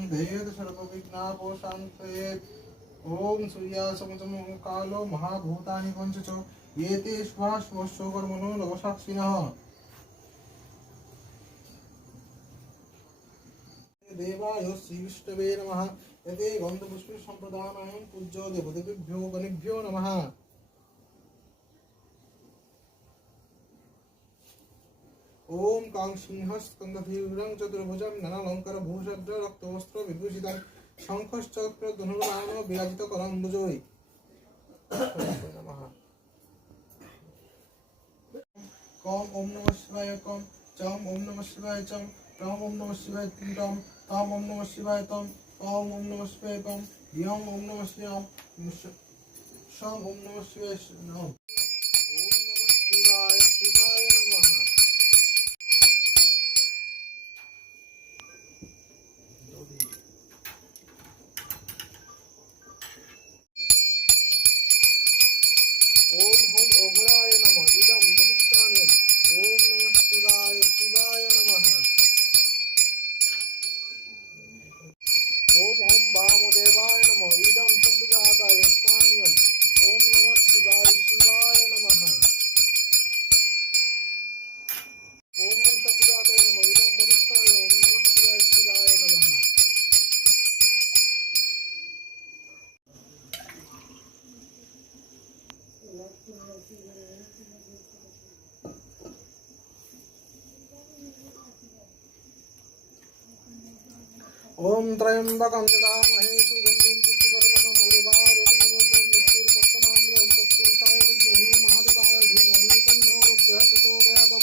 प्रतिबन्धेत् सर्वविघ्नापशान्तयेत्। ॐ सूर्यासमसमो कालो महाभूतानि पञ्च च एते श्वाश्वस्य कर्मणो नवसाक्षिणः। देवाय श्रीविष्णवे नमः। यते गन्धपुष्पसम्प्रदानाय पूज्यो देवदेवेभ्यो गणेभ्यो नमः। ओम कांसिंह स्कंदधीरं चतुर्भुजं ननालंकारभूषद्र रक्तवस्त्र विभूषितं शंखश्चक्र धनुर्बाण विराजित करम्बुजोय नमः। कम ओम नमः शिवाय कम चम ओम नमः शिवाय चम टम ओम नमः शिवाय टम तम ओम नमः शिवाय तम ओम नमः शिवाय तम यम ओम नमः शिवाय शम ओम नमः शिवाय नम। ओम नमः शिवाय शिवाय नमः। ओम हम ओघराय नमः इदं प्रतिष्ठानीयम्। ओम नमः शिवाय शिवाय नमः। ओम हम वामदेवाय नमः इदं सद्जाताय स्थानीयम्। ओम नमः शिवाय शिवाय नमः। ओम हम सद्जाताय नमः इदं मरुत्स्थानीयम्। ओम नमः शिवाय शिवाय नमः। ओम त्र्यंबकं यजामहे सुगन्धिं पुष्टिवर्धनम् उर्वारुकमिव मृत्युर्मुक्षमामृतं तत्पुरुषाय विद्महे महादेवाय धीमहि तन्नो रुद्रः प्रचोदयात्।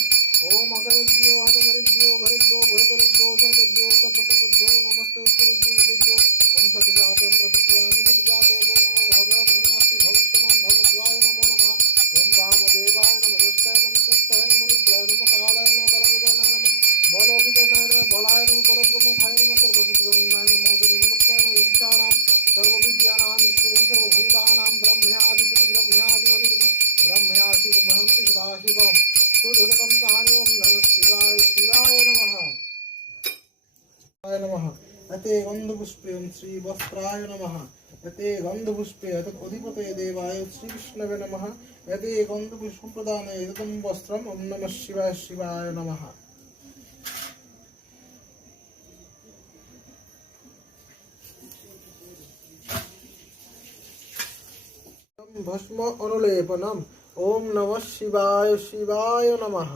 ओम अघरेभ्यो हतघरेभ्यो घरेभ्यो घोरघरेभ्यो सर्वेभ्यो सर्वसर्वेभ्यो नमस्ते उत्तरुद्रुभ्यो। ओम सतजातं प्रपद्यामि सतजाते वो नमो भगवन्नास्ति भवस्वनं भगवद्वाय नमो नमः। ओम वामदेवाय नमः ज्येष्ठाय नमः श्रेष्ठाय नमः रुद्राय नमः कालाय नमः करमुदनाय नमः बलविकरणाय नमः बलाय नमः परब्रह्मभाय नमः सर्वभूतगरुणाय नमः मोदनिर्मुक्ताय नमः ईशानां सर्वविद्यानां ईश्वरीं सर्वभूतानां ब्रह्मयाधिपति ब्रह्मयाधिपति ब्रह्मयाशिवमहन्ति सदाशिवं सुधुरकन्दानि। ओम नमः शिवाय शिवाय नमः नमः। यते गन्धपुष्पे श्री वस्त्राय नमः। यते गन्धपुष्पे तदधिपतये देवाय श्रीविष्णवे नमः। यते गन्धपुष्पप्रदाने तदं वस्त्रम्। ओम नमः शिवाय शिवाय नमः। भस्म अनुलेपनम्। ओम नमः शिवाय शिवाय नमः।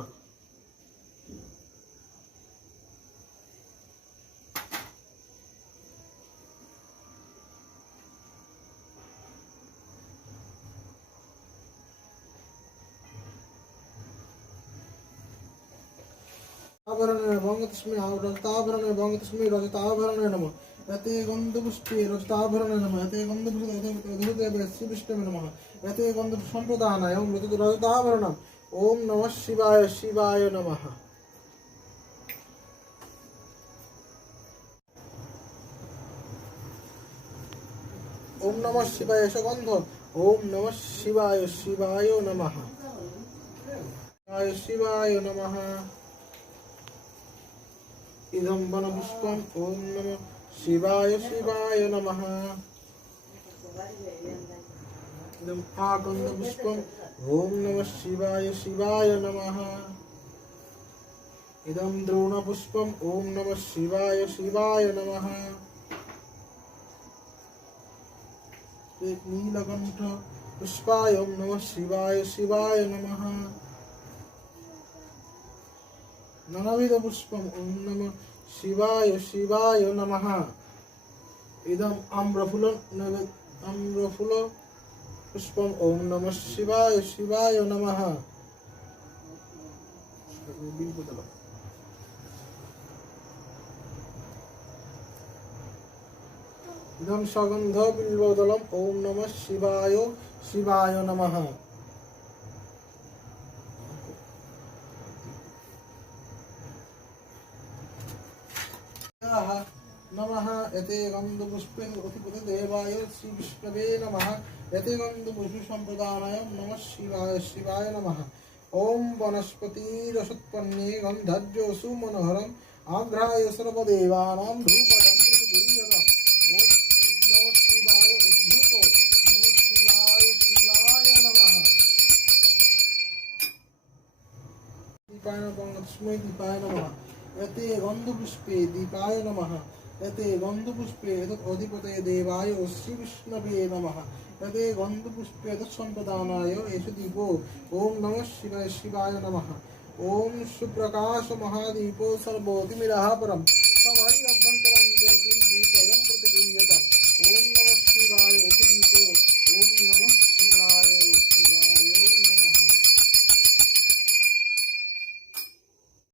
आभरणे भंगतस्मै रजताभरणे भंगतस्मै रजताभरणे नमः। यते गन्धपुष्पे रजताभरणे नमः। यते गन्धपुष्पे श्रीविष्णवे नमः। यते गन्धपुष्पसम्प्रदानाय रजताभरणम्। ओम नमः शिवाय शिवाय नमः। ओम नमः शिवाय सुगन्ध। ओम नमः शिवाय शिवाय नमः। शिवाय शिवाय नमः। इदं वनपुष्पम्। ओम नमः शिवाय शिवाय नमः। इदम् आगन्धपुष्पम्। ओम नमः शिवाय शिवाय नमः। इदं द्रोणपुष्पम्। ओम नमः शिवाय शिवाय नमः। नीलकण्ठ पुष्पाय ओम नमः शिवाय शिवाय नमः। नानाविध पुष्पम्। ओम नमः शिवाय शिवाय नमः। इदम् आम्रफूल पुष्पम्। ओम नमः शिवाय शिवाय नमः। इदं सगन्ध बिल्वदलम्। ओम नमः शिवाय शिवाय नमः। नमः। यते गन्धपुष्पे अधिपतये देवाय श्रीविष्णवे नमः। यते गन्धपुष्पसम्प्रदानाय नमः शिवाय शिवाय नमः। ओम वनस्पतिरसत्पन्ने गन्धर्यो सुमनोहरम् आघ्राय सर्वदेवानां धूपयं प्रतिगृह्य दीपाय नमः तस्मै दीपाय नमः यते गन्धपुष्पे दीपाय नमः यते गन्धपुष्पे अधिपतये देवाय श्रीविष्णवे नमः यते गन्धपुष्पे तत्सम्प्रदानाय एष दीपो ॐ नमः शिवाय शिवाय नमः ॐ सुप्रकाश महादीपो सर्वोतिमिरः परं समय अभ्यन्तरं ज्योतिं दीपयं प्रतिगृह्यताम् ॐ नमः शिवाय एष दीपो ॐ नमः शिवाय शिवाय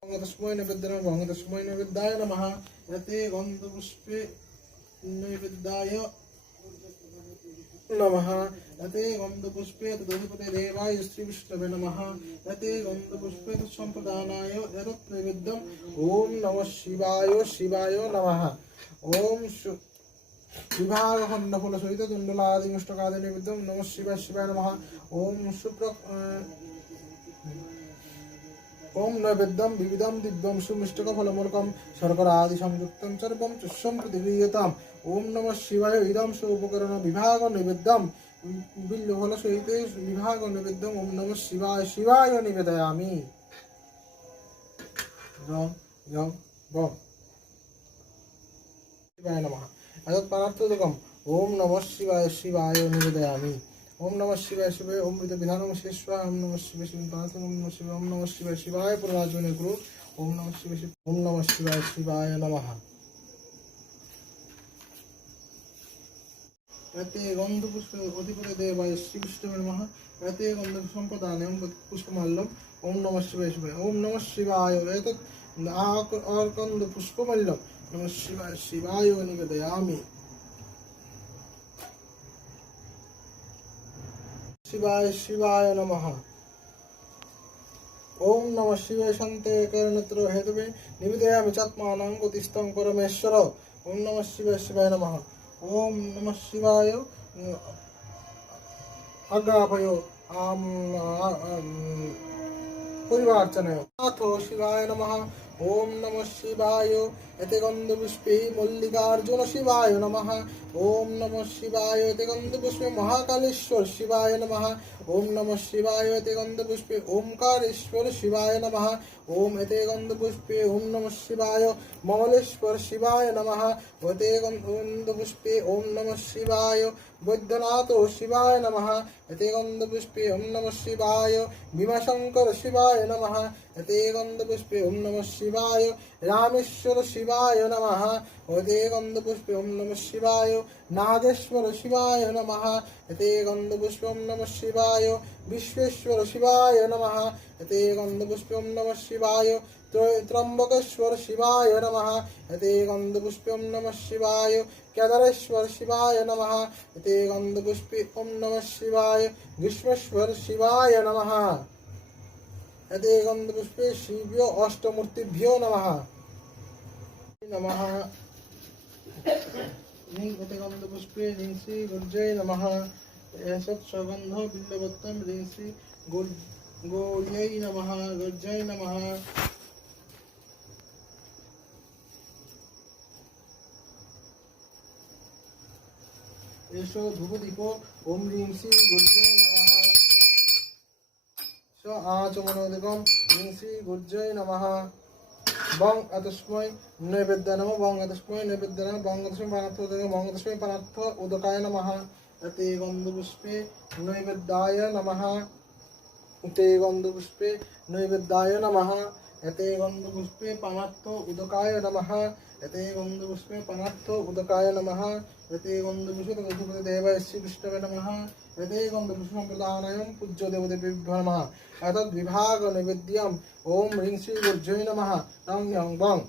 नमः तस्मै नैवेद्याय तस्मै नैवेद्याय नमः यते गन्धपुष्पे नैवेद्याय नमः यते गन्धपुष्पे तदधिपते देवाय श्रीविष्णवे नमः यते गन्धपुष्पे तत्सम्प्रदानाय एतत् नैवेद्यम् ॐ नमः शिवाय शिवाय नमः ॐ विभागखण्डफलसहित तुण्डलादिमुष्टकादि नैवेद्यं नमः शिवाय शिवाय नमः ॐ नैवेद्यं विविधं दिव्यं सुमिष्टकफलमूलकं शर्करादि संयुक्तं सर्वं तुष्यं प्रतिगृह्यताम् ॐ नमः शिवाय इदं सोपकरण विभाग नैवेद्यं बिल्वफलसहित विभाग नैवेद्यं ॐ नमः शिवाय शिवाय निवेदयामि शिवाय नमः एतत्परार्थोदकम् ॐ नमः शिवाय शिवाय निवेदयामि ओम नमः शिवाय शिवाय ओम विधानम शेषवा ओम नमः शिवाय शिवाय पार्थम ओम नमः शिवाय शिवाय पूर्वाजने गुरु ओम नमः शिवाय ओम नमः शिवाय शिवाय नमः यते गन्धपुष्प अधिपते देवाय श्रीविष्णवे नमः यते गन्धपुष्पदानम पुष्पमाल्यम ओम नमः शिवाय शिवाय ओम नमः शिवाय एतत् गन्धपुष्पमाल्यम नमः शिवाय शिवाय निवेदयामि शिवाय शिवाय नमः ओम नमः शिवाय शान्ते करणत्र हेतवे निवेदयामि चात्मानं गतिस्तं परमेश्वर ओम नमः शिवाय शिवाय नमः ओम नमः शिवाय अग्राभयो परिवार्चनय अथो शिवाय नमः ओम नमः शिवाय यते गन्धपुष्पे मल्लिकार्जुन शिवाय नमः ओम नमः शिवाय यते गन्धपुष्पे महाकालेश्वर शिवाय नमः ओम नमः शिवाय यते गन्धपुष्पे ओंकारेश्वर शिवाय नमः ओम यते गन्धपुष्पे ओम नमः शिवाय ममलेश्वर शिवाय नमः यते गन्धपुष्पे ओम नमः शिवाय वैद्यनाथ शिवाय नमः यते गन्धपुष्पे ओम नमः शिवाय भीमाशंकर शिवाय नमः यते गन्धपुष्पे ओम नमः शिवाय रामेश्वर शिवाय नमः यते गन्धपुष्पे ओम नमः शिवाय नागेश्वर शिवाय नमः यते गन्धपुष्पे ओम नमः शिवाय विश्वेश्वर शिवाय नमः यते गन्धपुष्पे ओम नमः शिवाय त्र्यंबकेश्वर शिवाय नमः यते गन्धपुष्पे ओम नमः शिवाय केदारेश्वर शिवाय नमः यते गन्धपुष्पे ओम नमः शिवाय विश्वेश्वर शिवाय नमः यते गन्धपुष्पे शिव्यो अष्टमूर्तिभ्यो नमः नमः यते गन्धपुष्पे ऋषि गुर्जय नमः सत्सगन्ध बिल्वत्तं ऋषि गौर्यै नमः गुर्जय नमः एषो धूपदीपो ओम ऋषि गुर्जय नमः स आचमनोदकं ऋषि गुर्जय नमः बंग अतस्मै नैवेद्य नमः बंग अतस्मै नैवेद्य नमः बंग अतस्मै पानार्थोदकं बंग अतस्मै पानार्थ उदकाय नमः यते गन्धपुष्पे नैवेद्याय नमः यते गन्धपुष्पे नैवेद्याय नमः यते गन्धपुष्पे पानार्थ उदकाय नमः यते गन्धपुष्पे पानार्थ उदकाय नमः यते गन्धपुष्पे तदधिपते देवाय श्रीविष्णवे नमः यते गन्धपुष्पप्रदानाय पूज्य देवदेवेभ्यो नमः एतद्विभाग नैवेद्यम् ओम ऋषि गुर्जय नमः तं बं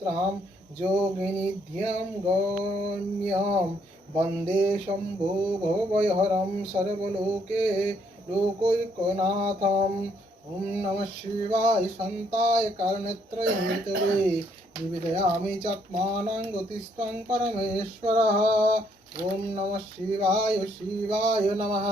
त्रां जोगिनिध्यं गण्यं वन्दे शम्भो भवभयहरं सर्वलोके लोकैकनाथम् ओम नमः शिवाय शान्ताय कारणत्रयहेतवे निवेदयामि चात्मानं गतिस्त्वं परमेश्वरः ओम नमः शिवाय शिवाय नमः।